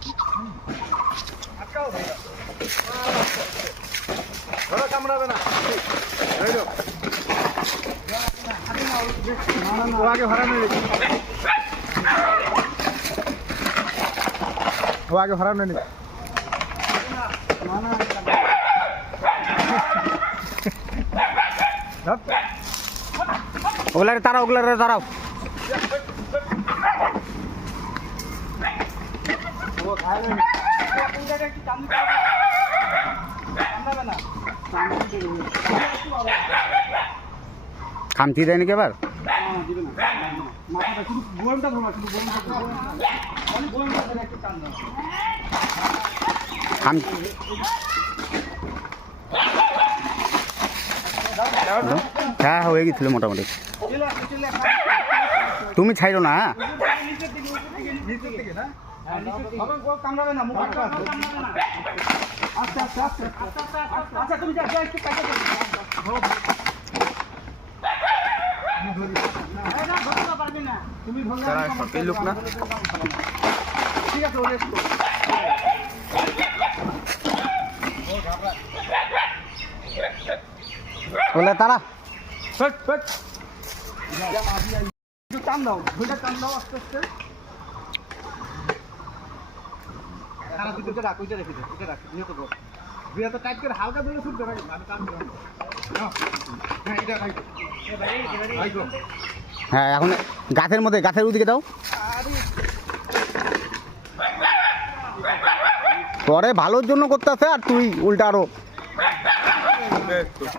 কামড়াবে না, আগে হরানো ও আগে হরানো নি ওগুলারে তারাও, ওগুলারে তারাও। খামতি দেয় নাকি আবার? হ্যাঁ হয়ে গেছিল মোটামুটি। তুমি ছাইরো না। লোক না ঠিক আছে বলে তারা টান দাও, টান দাও আস্তে আস্তে। হ্যাঁ এখন গাছের মধ্যে, গাছের ওদিকে দাও। পরে ভালোর জন্য করতে আছে আর তুই উল্টা আরো